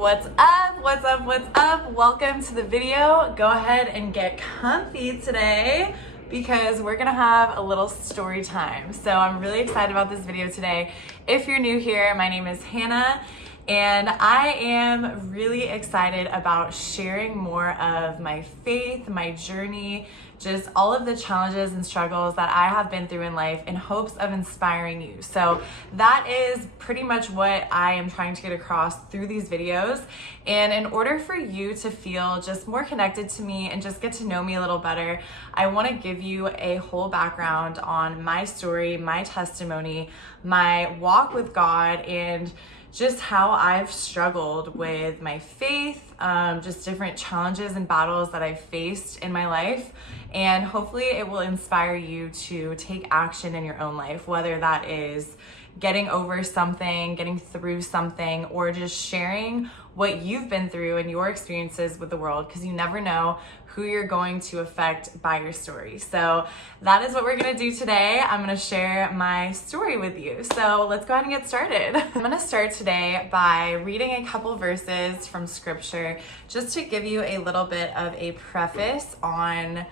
What's up? What's up? What's up? Welcome to the video. Go ahead and get comfy today because we're gonna have a little story time. So I'm really excited about this video today. If you're new here, my name is Hannah and I am really excited about sharing more of my faith, my journey, just all of the challenges and struggles that I have been through in life in hopes of inspiring you. So that is pretty much what I am trying to get across through these videos. And in order for you to feel just more connected to me and just get to know me a little better, I want to give you a whole background on my story, my testimony, my walk with God, and just how I've struggled with my faith, just different challenges and battles that I've faced in my life. And hopefully it will inspire you to take action in your own life, whether that is getting over something, getting through something, or just sharing what you've been through and your experiences with the world, because you never know who you're going to affect by your story. So that is what we're gonna do today. I'm gonna share my story with you. So let's go ahead and get started. I'm gonna start today by reading a couple verses from Scripture just to give you a little bit of a preface on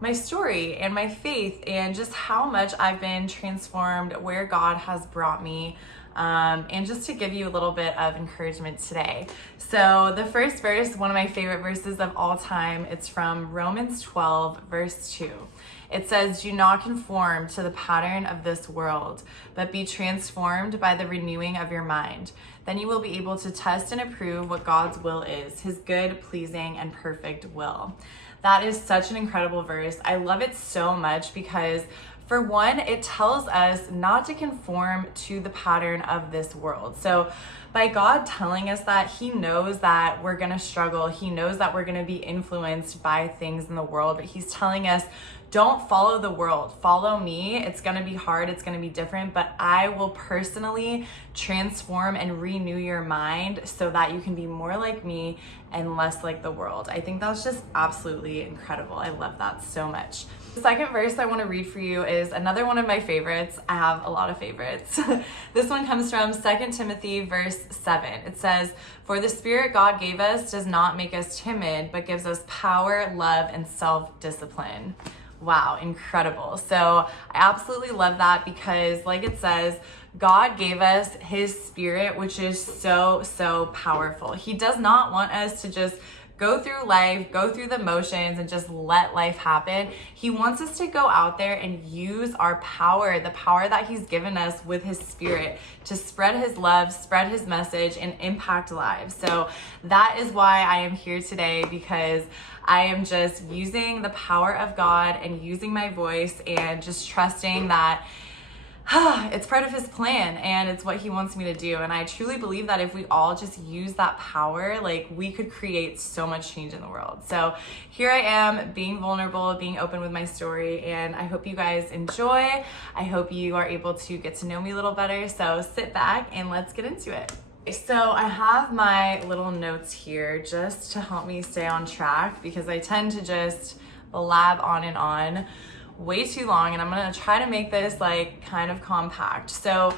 my story and my faith and just how much I've been transformed, where God has brought me, and just to give you a little bit of encouragement today. So the first verse, one of my favorite verses of all time, it's from Romans 12, verse 2. It says, "Do not conform to the pattern of this world, but be transformed by the renewing of your mind. Then you will be able to test and approve what God's will is, his good, pleasing, and perfect will." That is such an incredible verse. I love it so much because, for one, it tells us not to conform to the pattern of this world. So by God telling us that, he knows that we're gonna struggle. He knows that we're gonna be influenced by things in the world, but he's telling us, don't follow the world, follow me. It's gonna be hard, it's gonna be different, but I will personally transform and renew your mind so that you can be more like me and less like the world. I think that's just absolutely incredible. I love that so much. The second verse I want to read for you is another one of my favorites. I have a lot of favorites. This one comes from 2 Timothy verse 7. It says, "For the Spirit God gave us does not make us timid, but gives us power, love, and self-discipline." Wow, incredible. So I absolutely love that because, like it says, God gave us his Spirit, which is so powerful. He does not want us to just go through life, go through the motions, and just let life happen. He wants us to go out there and use our power, the power that he's given us with his Spirit, to spread his love, spread his message, and impact lives. So that is why I am here today, because I am just using the power of God and using my voice and just trusting that it's part of his plan and it's what he wants me to do. And I truly believe that if we all just use that power, like, we could create so much change in the world. So here I am, being vulnerable, being open with my story, and I hope you guys enjoy. I hope you are able to get to know me a little better. So sit back and let's get into it. So I have my little notes here just to help me stay on track, because I tend to just blab on and on way too long, and I'm gonna try to make this like kind of compact. So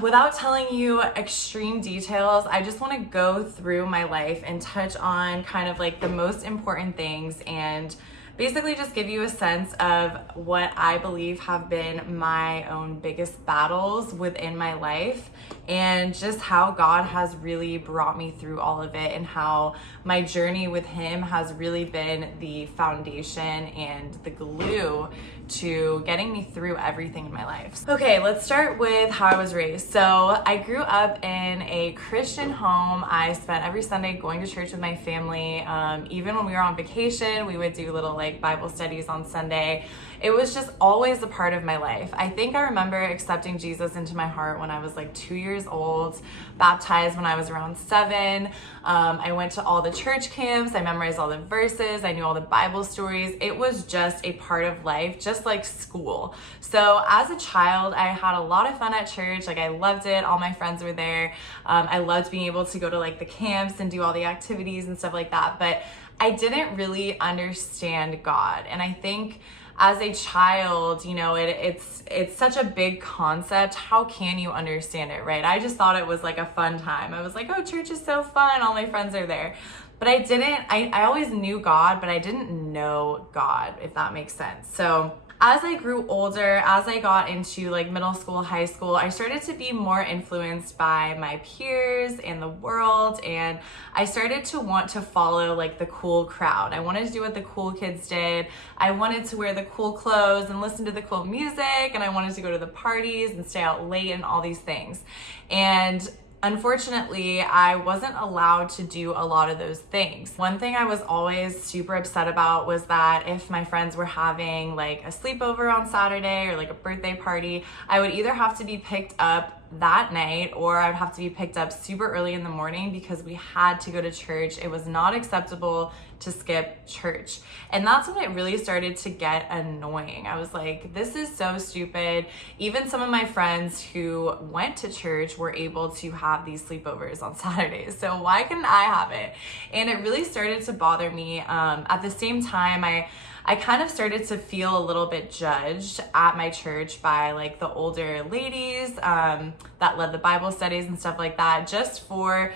without telling you extreme details, I just want to go through my life and touch on kind of like the most important things and basically just give you a sense of what I believe have been my own biggest battles within my life, and just how God has really brought me through all of it, and how my journey with him has really been the foundation and the glue to getting me through everything in my life. Okay, let's start with how I was raised. So I grew up in a Christian home. I spent every Sunday going to church with my family. Even when we were on vacation, we would do little like Bible studies on Sunday. It was just always a part of my life. I think I remember accepting Jesus into my heart when I was like 2 years old, baptized when I was around 7. I went to all the church camps. I memorized all the verses. I knew all the Bible stories. It was just a part of life, just like school. So as a child, I had a lot of fun at church. Like, I loved it. All my friends were there. I loved being able to go to like the camps and do all the activities and stuff like that. But I didn't really understand God. And I think as a child, you know, it's such a big concept. How can you understand it, right? I just thought it was like a fun time. I was like, oh, church is so fun. All my friends are there. But I always knew God, but I didn't know God, if that makes sense. So as I grew older, as I got into like middle school, high school, I started to be more influenced by my peers and the world, and I started to want to follow like the cool crowd. I wanted to do what the cool kids did. I wanted to wear the cool clothes and listen to the cool music, and I wanted to go to the parties and stay out late and all these things. And unfortunately, I wasn't allowed to do a lot of those things. One thing I was always super upset about was that if my friends were having like a sleepover on Saturday or like a birthday party, I would either have to be picked up that night or I'd have to be picked up super early in the morning because we had to go to church. It was not acceptable to skip church. And that's when it really started to get annoying. I was like, this is so stupid. Even some of my friends who went to church were able to have these sleepovers on Saturdays. So why couldn't I have it? And it really started to bother me. At the same time, I kind of started to feel a little bit judged at my church by like the older ladies that led the Bible studies and stuff like that, just for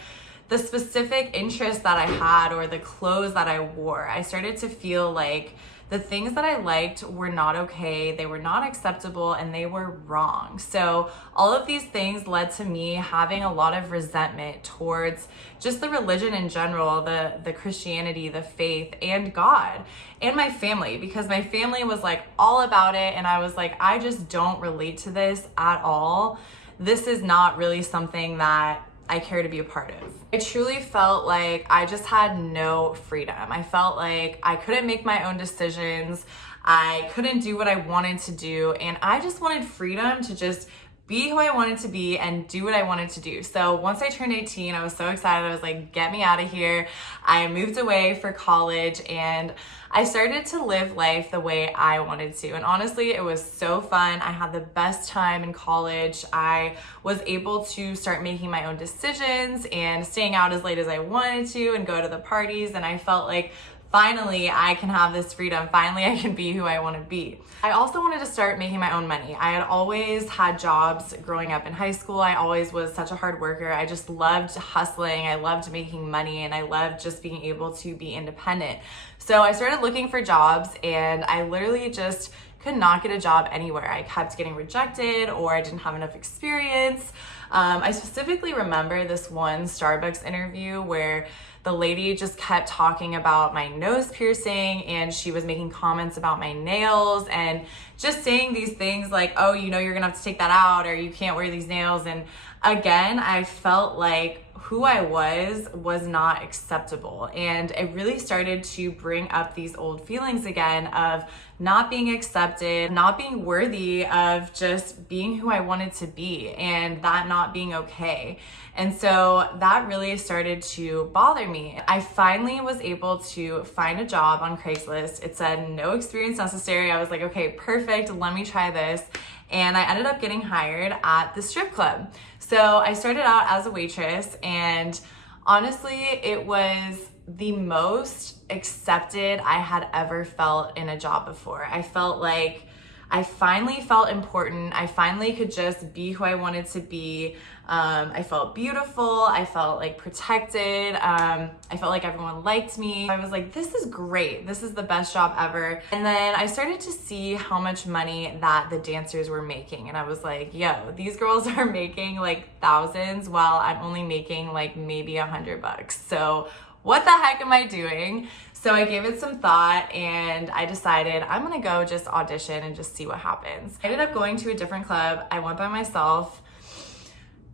the specific interests that I had or the clothes that I wore. I started to feel like the things that I liked were not okay, they were not acceptable, and they were wrong. So all of these things led to me having a lot of resentment towards just the religion in general, the Christianity, the faith, and God, and my family, because my family was like all about it, and I was like, I just don't relate to this at all. This is not really something that I care to be a part of. I truly felt like I just had no freedom. I felt like I couldn't make my own decisions. I couldn't do what I wanted to do. And I just wanted freedom to just be who I wanted to be and do what I wanted to do. So once I turned 18, I was so excited. I was like, get me out of here. I moved away for college and I started to live life the way I wanted to. And honestly, it was so fun. I had the best time in college. I was able to start making my own decisions and staying out as late as I wanted to and go to the parties. And I felt like finally I can have this freedom. Finally, I can be who I want to be. I also wanted to start making my own money. I had always had jobs growing up in high school. I always was such a hard worker. I just loved hustling. I loved making money, and I loved just being able to be independent. So I started looking for jobs, and I literally just could not get a job anywhere. I kept getting rejected, or I didn't have enough experience. I specifically remember this one Starbucks interview where the lady just kept talking about my nose piercing, and she was making comments about my nails and just saying these things like, oh, you know, you're gonna have to take that out, or you can't wear these nails. And again, I felt like who I was not acceptable. And it really started to bring up these old feelings again of not being accepted, not being worthy of just being who I wanted to be, and that not being okay. And so that really started to bother me. I finally was able to find a job on Craigslist. It said no experience necessary. I was like, okay, perfect, let me try this. And I ended up getting hired at the strip club. So I started out as a waitress, and honestly, it was the most accepted I had ever felt in a job before. I felt like I finally felt important. I finally could just be who I wanted to be. I felt beautiful. I felt like protected. I felt like everyone liked me. I was like, this is great. This is the best job ever. And then I started to see how much money that the dancers were making. And I was like, yo, these girls are making like thousands while I'm only making like maybe $100. So what the heck am I doing? So I gave it some thought, and I decided I'm gonna go just audition and just see what happens. I ended up going to a different club. I went by myself.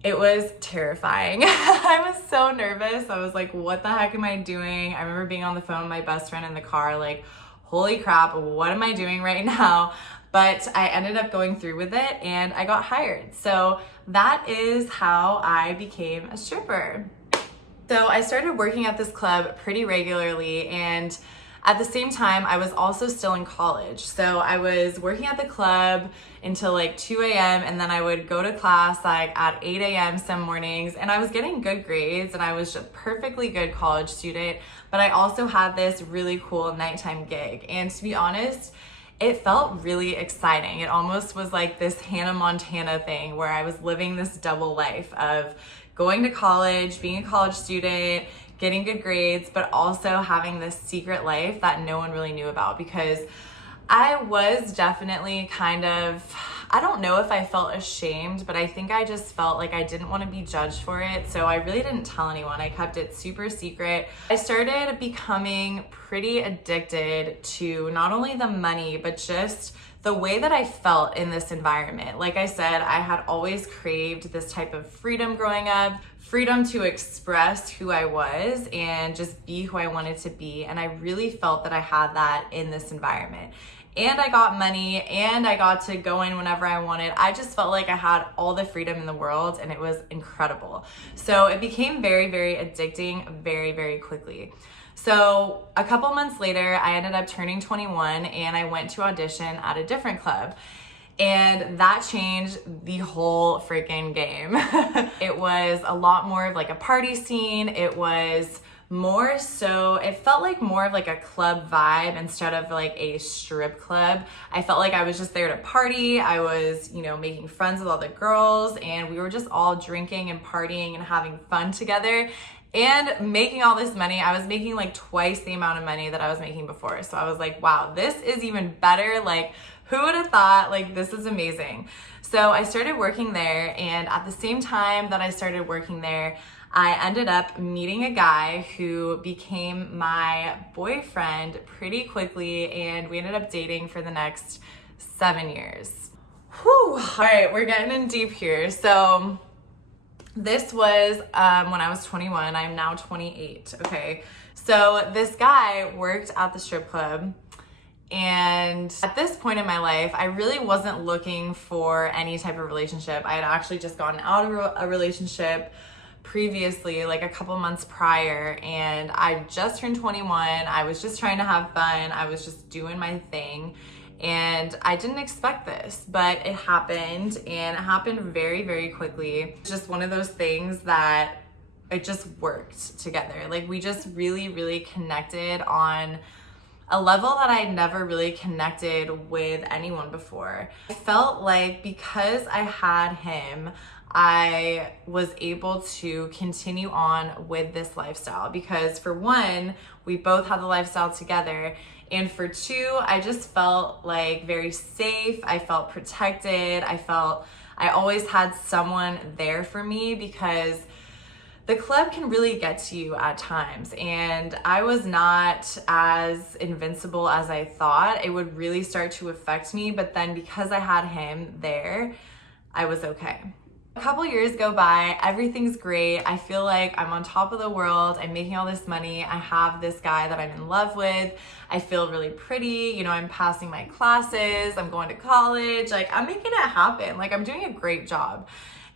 It was terrifying. I was so nervous. I was like, what the heck am I doing? I remember being on the phone with my best friend in the car, like, holy crap, what am I doing right now? But I ended up going through with it, and I got hired. So that is how I became a stripper. So I started working at this club pretty regularly, and at the same time, I was also still in college. So I was working at the club until like 2 a.m. and then I would go to class like at 8 a.m. some mornings, and I was getting good grades, and I was just a perfectly good college student, but I also had this really cool nighttime gig. And to be honest, it felt really exciting. It almost was like this Hannah Montana thing where I was living this double life of going to college, being a college student, getting good grades, but also having this secret life that no one really knew about, because I was definitely kind of, I don't know if I felt ashamed, but I think I just felt like I didn't want to be judged for it. So I really didn't tell anyone. I kept it super secret. I started becoming pretty addicted to not only the money, but just the way that I felt in this environment. Like I said, I had always craved this type of freedom growing up, freedom to express who I was and just be who I wanted to be. And I really felt that I had that in this environment. And I got money and I got to go in whenever I wanted. I just felt like I had all the freedom in the world and it was incredible. So it became very, very addicting very, very quickly. So a couple months later, I ended up turning 21 and I went to audition at a different club. And that changed the whole freaking game. It was a lot more of like a party scene. It was more so, it felt like more of like a club vibe instead of like a strip club. I felt like I was just there to party. I was, making friends with all the girls and we were just all drinking and partying and having fun together and making all this money. I was making like twice the amount of money that I was making before. So I was like, wow, this is even better. Like, who would have thought? Like, this is amazing. So I started working there, and at the same time that I started working there, I ended up meeting a guy who became my boyfriend pretty quickly, and we ended up dating for the next 7 years. Whew. All right, we're getting in deep here. So this was when I was 21. I'm now 28, okay? So this guy worked at the strip club, and at this point in my life, I really wasn't looking for any type of relationship. I had actually just gotten out of a relationship previously, like a couple months prior, and I just turned 21. I was just trying to have fun. I was just doing my thing, and I didn't expect this, but it happened, and it happened very, very quickly. It's just one of those things that it just worked together. Like, we just really, really connected on a level that I'd never really connected with anyone before. I felt like because I had him, I was able to continue on with this lifestyle, because for one, we both had the lifestyle together, and for two, I just felt like very safe. I felt protected. I always had someone there for me, because the club can really get to you at times, and I was not as invincible as I thought. It would really start to affect me, but then because I had him there, I was okay. A couple years go by, everything's great. I feel like I'm on top of the world. I'm making all this money. I have this guy that I'm in love with. I feel really pretty. I'm passing my classes. I'm going to college. Like, I'm making it happen. Like, I'm doing a great job.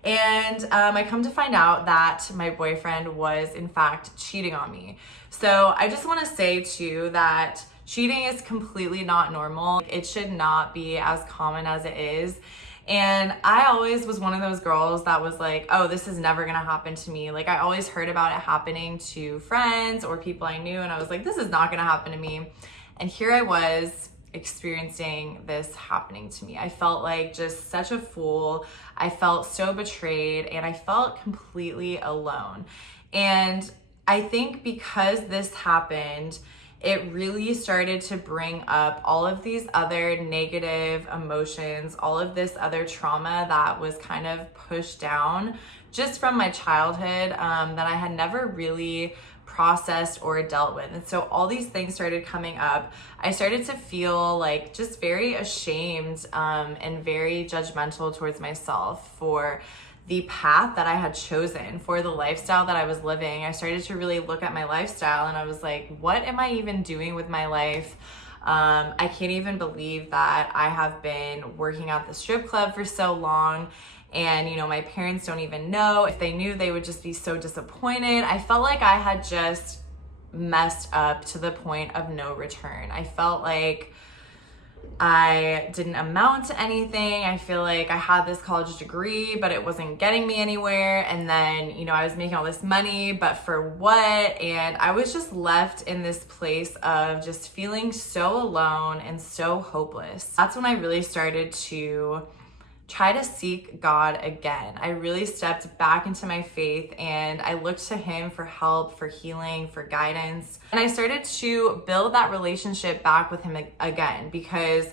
And I come to find out that my boyfriend was in fact cheating on me. So I just want to say too that cheating is completely not normal. It should not be as common as it is. And I always was one of those girls that was like, oh, this is never gonna happen to me. Like, I always heard about it happening to friends or people I knew, and I was like, this is not gonna happen to me. And here I was experiencing this happening to me. I felt like just such a fool. I felt so betrayed, and I felt completely alone. And I think because this happened, it really started to bring up all of these other negative emotions, all of this other trauma that was kind of pushed down just from my childhood that I had never really processed or dealt with. And so all these things started coming up. I started to feel like just very ashamed and very judgmental towards myself for the path that I had chosen, for the lifestyle that I was living. I started to really look at my lifestyle, and I was like, what am I even doing with my life? I can't even believe that I have been working at the strip club for so long, and my parents don't even know. If they knew, they would just be so disappointed. I felt like I had just messed up to the point of no return. I felt like I didn't amount to anything. I feel like I had this college degree, but it wasn't getting me anywhere. And then, you know, I was making all this money, but for what? And I was just left in this place of just feeling so alone and so hopeless. That's when I really started to try to seek God again. I really stepped back into my faith and I looked to Him for help, for healing, for guidance. And I started to build that relationship back with Him again because,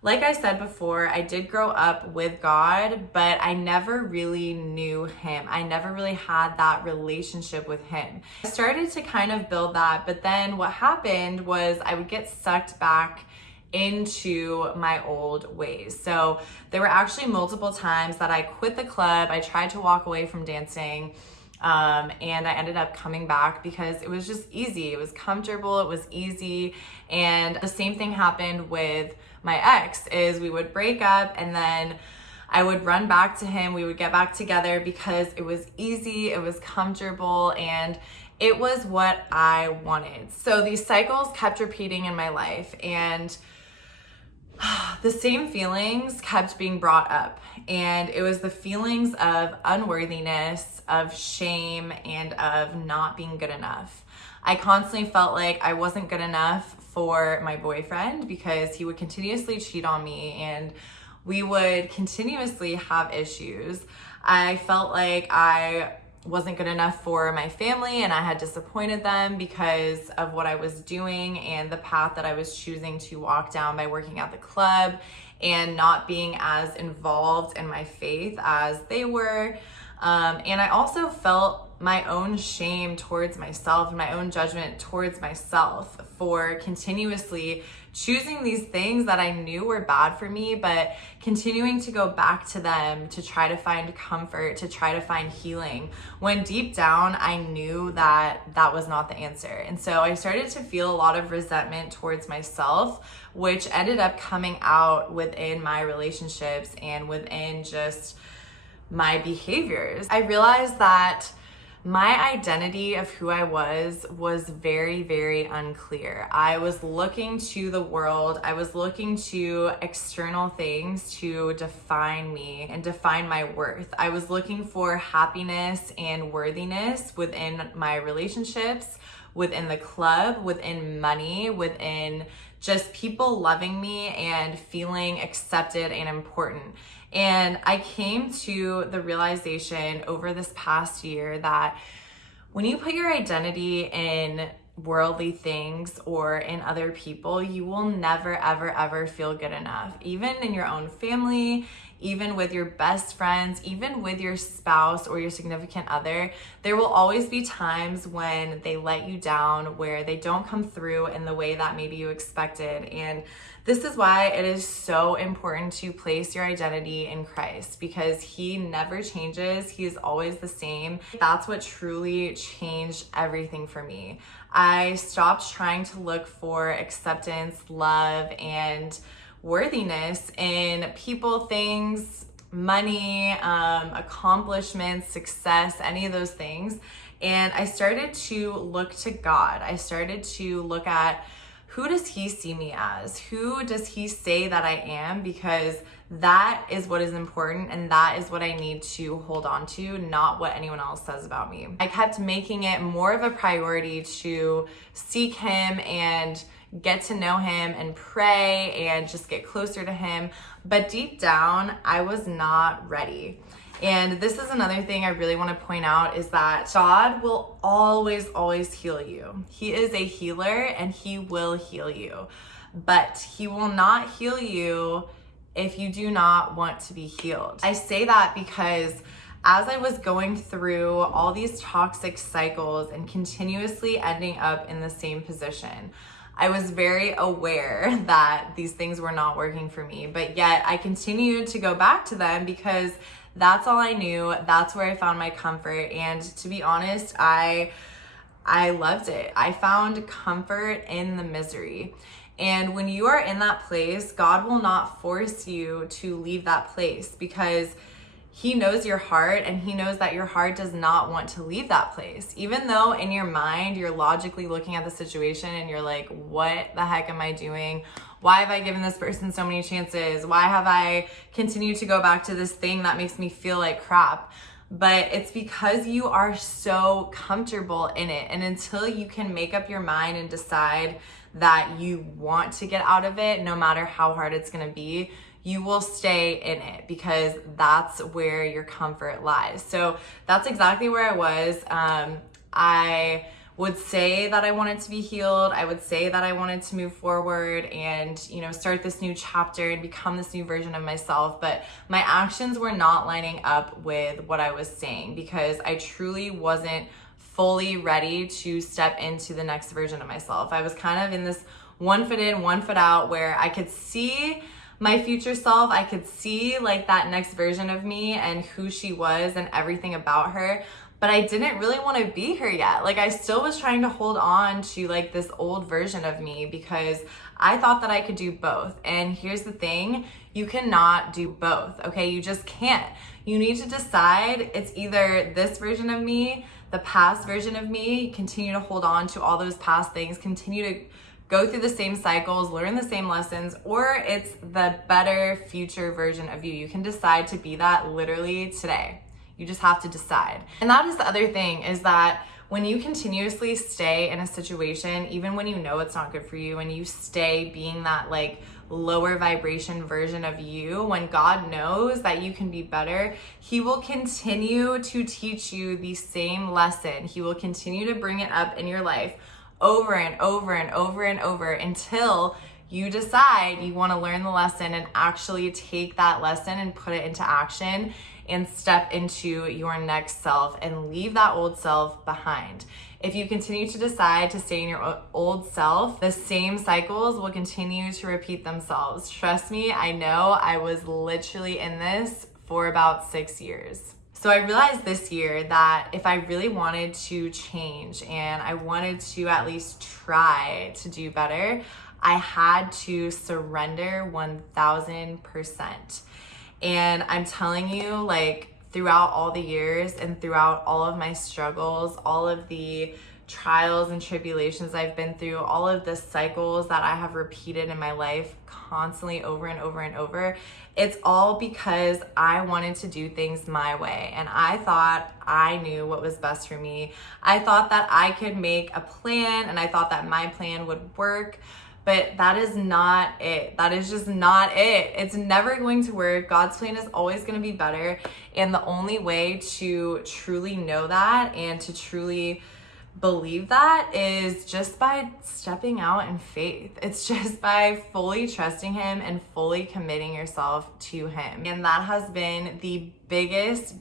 like I said before, I did grow up with God, but I never really knew Him. I never really had that relationship with Him. I started to kind of build that, but then what happened was I would get sucked back into my old ways. So there were actually multiple times that I quit the club. I tried to walk away from dancing, and I ended up coming back because it was just easy. It was comfortable. It was easy. And the same thing happened with my ex is we would break up and then I would run back to him. We would get back together because it was easy. It was comfortable and it was what I wanted. So these cycles kept repeating in my life and the same feelings kept being brought up, and it was the feelings of unworthiness, of shame, and of not being good enough. I constantly felt like I wasn't good enough for my boyfriend because he would continuously cheat on me and we would continuously have issues. I felt like I wasn't good enough for my family and I had disappointed them because of what I was doing and the path that I was choosing to walk down by working at the club and not being as involved in my faith as they were. And I also felt my own shame towards myself and my own judgment towards myself for continuously choosing these things that I knew were bad for me, but continuing to go back to them to try to find comfort, to try to find healing, when deep down I knew that that was not the answer. And so I started to feel a lot of resentment towards myself, which ended up coming out within my relationships and within just my behaviors. I realized that my identity of who I was very, very unclear. I was looking to the world, I was looking to external things to define me and define my worth. I was looking for happiness and worthiness within my relationships, within the club, within money, within just people loving me and feeling accepted and important. And I came to the realization over this past year that when you put your identity in worldly things or in other people, you will never, ever, ever feel good enough. Even in your own family, even with your best friends, even with your spouse or your significant other, there will always be times when they let you down, where they don't come through in the way that maybe you expected. And this is why it is so important to place your identity in Christ, because He never changes. He is always the same. That's what truly changed everything for me. I stopped trying to look for acceptance, love, and worthiness in people, things, money, accomplishments, success, any of those things. And I started to look to God. I started to look at, who does He see me as? Who does He say that I am? Because that is what is important and that is what I need to hold on to, not what anyone else says about me. I kept making it more of a priority to seek Him and get to know Him and pray and just get closer to Him. But deep down, I was not ready. And this is another thing I really want to point out, is that God will always, always heal you. He is a healer and He will heal you. But He will not heal you if you do not want to be healed. I say that because as I was going through all these toxic cycles and continuously ending up in the same position, I was very aware that these things were not working for me, but yet I continued to go back to them because that's all I knew. That's where I found my comfort. And to be honest, I loved it. I found comfort in the misery. And when you are in that place, God will not force you to leave that place, because He knows your heart and He knows that your heart does not want to leave that place. Even though in your mind, you're logically looking at the situation and you're like, what the heck am I doing? Why have I given this person so many chances? Why have I continued to go back to this thing that makes me feel like crap? But it's because you are so comfortable in it. And until you can make up your mind and decide that you want to get out of it, no matter how hard it's going to be, you will stay in it because that's where your comfort lies. So that's exactly where I was. I would say that I wanted to be healed. I would say that I wanted to move forward and, start this new chapter and become this new version of myself. But my actions were not lining up with what I was saying because I truly wasn't fully ready to step into the next version of myself. I was kind of in this one foot in, one foot out where I could see my future self. I could see like that next version of me and who she was and everything about her. But I didn't really want to be her yet. Like I still was trying to hold on to like this old version of me because I thought that I could do both. And here's the thing, you cannot do both, okay? You just can't. You need to decide it's either this version of me, the past version of me, continue to hold on to all those past things, continue to go through the same cycles, learn the same lessons, or it's the better future version of you. You can decide to be that literally today. You just have to decide. And that is the other thing, is that when you continuously stay in a situation, even when you know it's not good for you, and you stay being that like lower vibration version of you, when God knows that you can be better, He will continue to teach you the same lesson. He will continue to bring it up in your life over and over and over and over until you decide you want to learn the lesson and actually take that lesson and put it into action and step into your next self and leave that old self behind. If you continue to decide to stay in your old self, the same cycles will continue to repeat themselves. Trust me, I know. I was literally in this for about 6 years. So I realized this year that if I really wanted to change and I wanted to at least try to do better, I had to surrender 1000%. And I'm telling you, like throughout all the years and throughout all of my struggles, all of the trials and tribulations I've been through, all of the cycles that I have repeated in my life constantly over and over and over, it's all because I wanted to do things my way. And I thought I knew what was best for me. I thought that I could make a plan and I thought that my plan would work. But that is not it. That is just not it. It's never going to work. God's plan is always going to be better. And the only way to truly know that and to truly believe that is just by stepping out in faith. It's just by fully trusting Him and fully committing yourself to Him. And that has been the biggest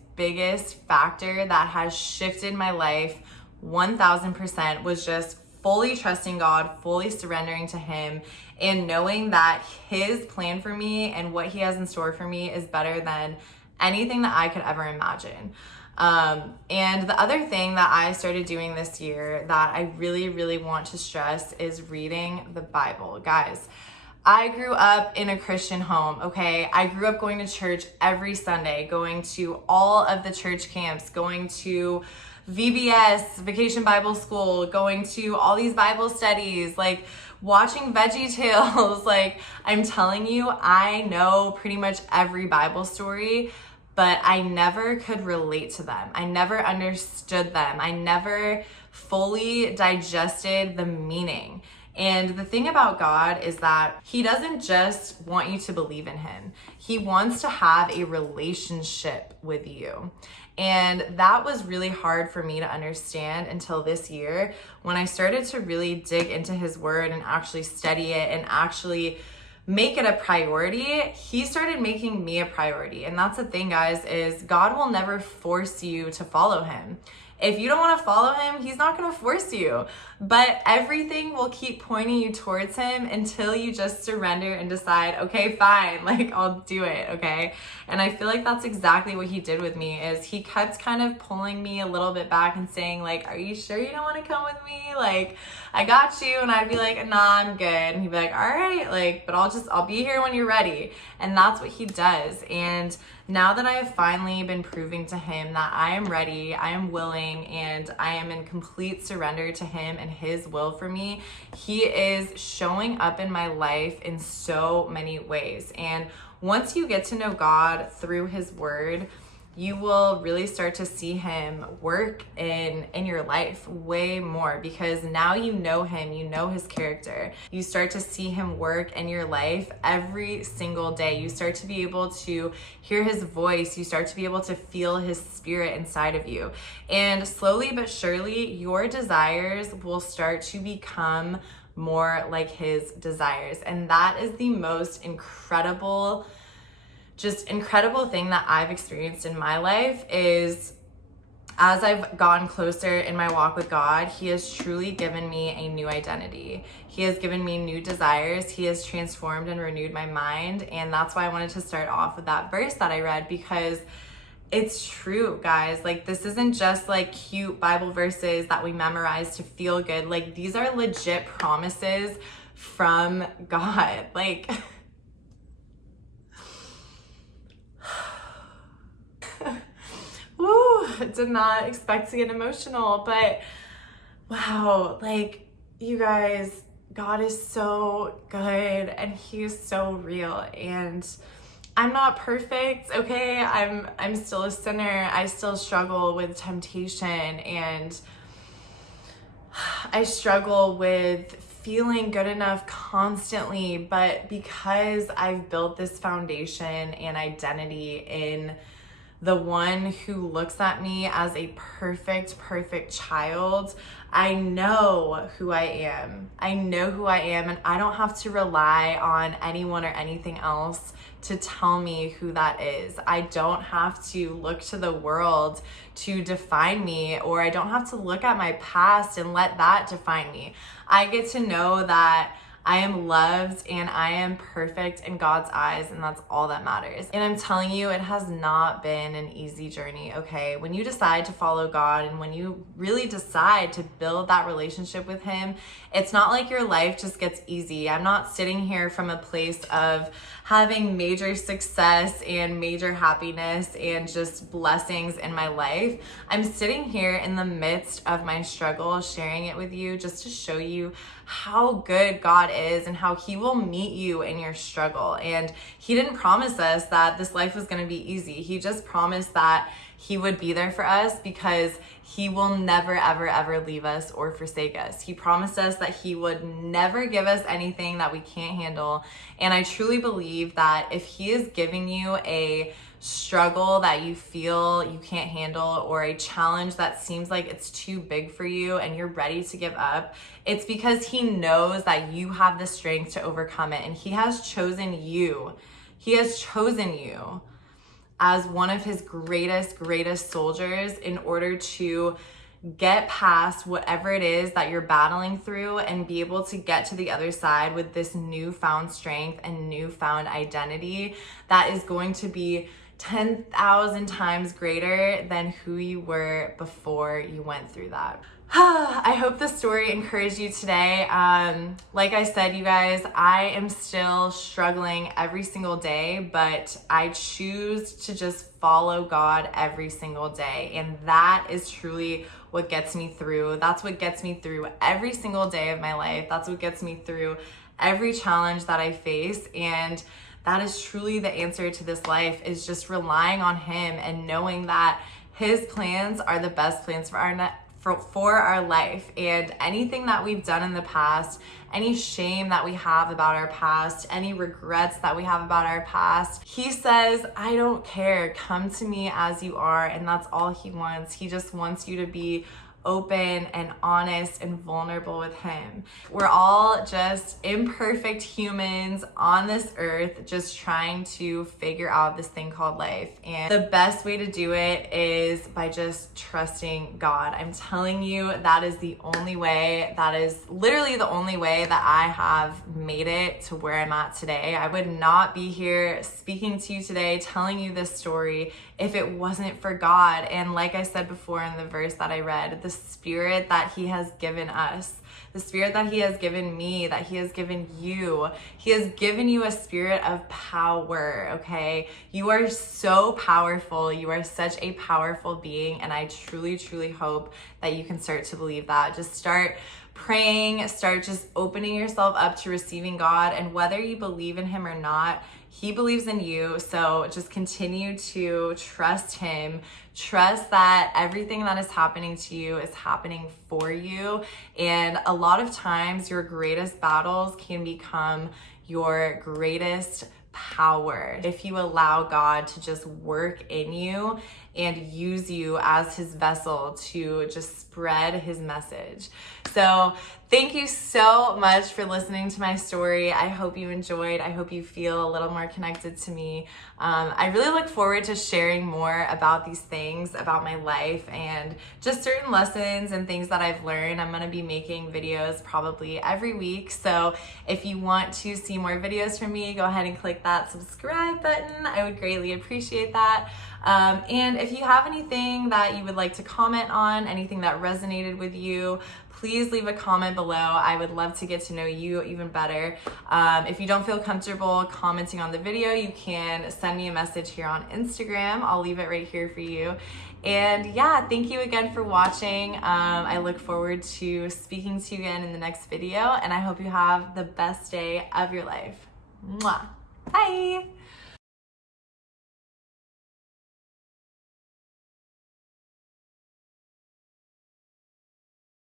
factor that has shifted my life 1000%, was just fully trusting God, fully surrendering to Him, and knowing that His plan for me and what He has in store for me is better than anything that I could ever imagine. And the other thing that I started doing this year that I really want to stress is reading the Bible. Guys, I grew up in a Christian home, okay? I grew up going to church every Sunday, going to all of the church camps, going to VBS, Vacation Bible School, going to all these Bible studies, like watching Veggie Tales. Like, I'm telling you, I know pretty much every Bible story, but I never could relate to them. I never understood them. I never fully digested the meaning. And the thing about God is that He doesn't just want you to believe in Him. He wants to have a relationship with you. And that was really hard for me to understand until this year, when I started to really dig into His Word and actually study it and actually make it a priority. He started making me a priority. And that's the thing, guys, is God will never force you to follow Him. If you don't want to follow Him, He's not going to force you. But everything will keep pointing you towards Him until you just surrender and decide, okay, fine, like I'll do it, okay? And I feel like that's exactly what He did with me, is He kept kind of pulling me a little bit back and saying, like, are you sure you don't want to come with me? Like, I got you. And I'd be like, nah, I'm good. And He'd be like, all right, like, but I'll be here when you're ready. And that's what He does. And now that I have finally been proving to him that I am ready, I am willing, and I am in complete surrender to him and his will for me, he is showing up in my life in so many ways. And once you get to know God through his word, you will really start to see him work in your life way more, because now you know him, you know his character. You start to see him work in your life every single day. You start to be able to hear his voice. You start to be able to feel his spirit inside of you. And slowly but surely, your desires will start to become more like his desires. And that is the most incredible thing that I've experienced in my life. Is as I've gotten closer in my walk with God, he has truly given me a new identity. He has given me new desires. He has transformed and renewed my mind. And that's why I wanted to start off with that verse that I read, because it's true, guys. Like, this isn't just like cute Bible verses that we memorize to feel good. Like, these are legit promises from God. Like, woo, did not expect to get emotional, but wow, like, you guys, God is so good and he is so real. And I'm not perfect, okay? I'm still a sinner. I still struggle with temptation, and I struggle with feeling good enough constantly. But because I've built this foundation and identity in the one who looks at me as a perfect child, I know who I am. I know who I am, and I don't have to rely on anyone or anything else to tell me who that is. I don't have to look to the world to define me, or I don't have to look at my past and let that define me. I get to know that I am loved and I am perfect in God's eyes, and that's all that matters. And I'm telling you, it has not been an easy journey, okay? When you decide to follow God and when you really decide to build that relationship with him, it's not like your life just gets easy. I'm not sitting here from a place of having major success and major happiness and just blessings in my life. I'm sitting here in the midst of my struggle, sharing it with you just to show you how good God is and how he will meet you in your struggle. And he didn't promise us that this life was going to be easy. He just promised that he would be there for us, because he will never, ever leave us or forsake us. He promised us that he would never give us anything that we can't handle. And I truly believe that if he is giving you a struggle that you feel you can't handle, or a challenge that seems like it's too big for you and you're ready to give up, it's because he knows that you have the strength to overcome it. And he has chosen you. He has chosen you as one of his greatest soldiers in order to get past whatever it is that you're battling through and be able to get to the other side with this newfound strength and newfound identity that is going to be 10,000 times greater than who you were before you went through that. I hope this story encouraged you today. Like I said, you guys, I am still struggling every single day, but I choose to just follow God every single day. And that is truly what gets me through. That's what gets me through every single day of my life. That's what gets me through every challenge that I face. And that is truly the answer to this life, is just relying on him and knowing that his plans are the best plans for our life. And anything that we've done in the past, any shame that we have about our past, any regrets that we have about our past, he says, I don't care. Come to me as you are. And that's all he wants. He just wants you to be open and honest and vulnerable with him. We're all just imperfect humans on this earth, just trying to figure out this thing called life. And the best way to do it is by just trusting God. I'm telling you, that is the only way. That is literally the only way that I have made it to where I'm at today. I would not be here speaking to you today, telling you this story, if it wasn't for God. And like I said before in the verse that I read, the Spirit that He has given us, the Spirit that He has given me, that He has given you, He has given you a spirit of power, okay? You are so powerful. You are such a powerful being, and I truly, truly hope that you can start to believe that. Just start praying, start just opening yourself up to receiving God, and whether you believe in Him or not, He believes in you. So just continue to trust Him. Trust that everything that is happening to you is happening for you. And a lot of times your greatest battles can become your greatest power if you allow God to just work in you and use you as His vessel to just spread His message. So thank you so much for listening to my story. I hope you enjoyed. I hope you feel a little more connected to me. I really look forward to sharing more about these things, about my life, and just certain lessons and things that I've learned. I'm going to be making videos probably every week. So if you want to see more videos from me, go ahead and click that subscribe button. I would greatly appreciate that. And if you have anything that you would like to comment on, anything that resonated with you, please leave a comment below. I would love to get to know you even better. If you don't feel comfortable commenting on the video, you can send me a message here on Instagram. I'll leave it right here for you. And yeah, thank you again for watching. I look forward to speaking to you again in the next video, and I hope you have the best day of your life. Mwah. Bye.